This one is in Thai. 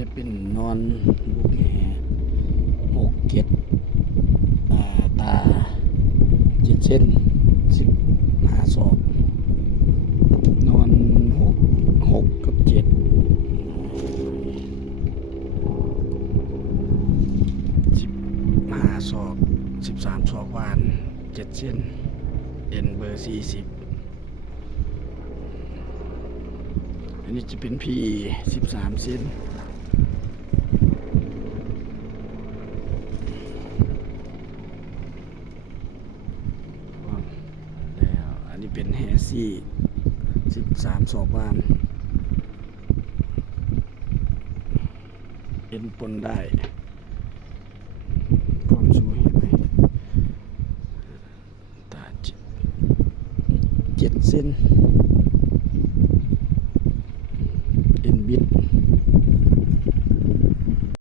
จะเป็นนอนลูกแง่6 7ตา7 เซน15 ศอกนอน6 กับ7 15 ศอก13 ศอกวาน7 เซนเอ็นเบอร์40อันนี้จะเป็นพี13 เซนแล้วอันนี้เป็นแฮซี่13 ศอกวานเอ็นปนได้ความสูงเห็นไหมตา7 เซนเอ็นบิด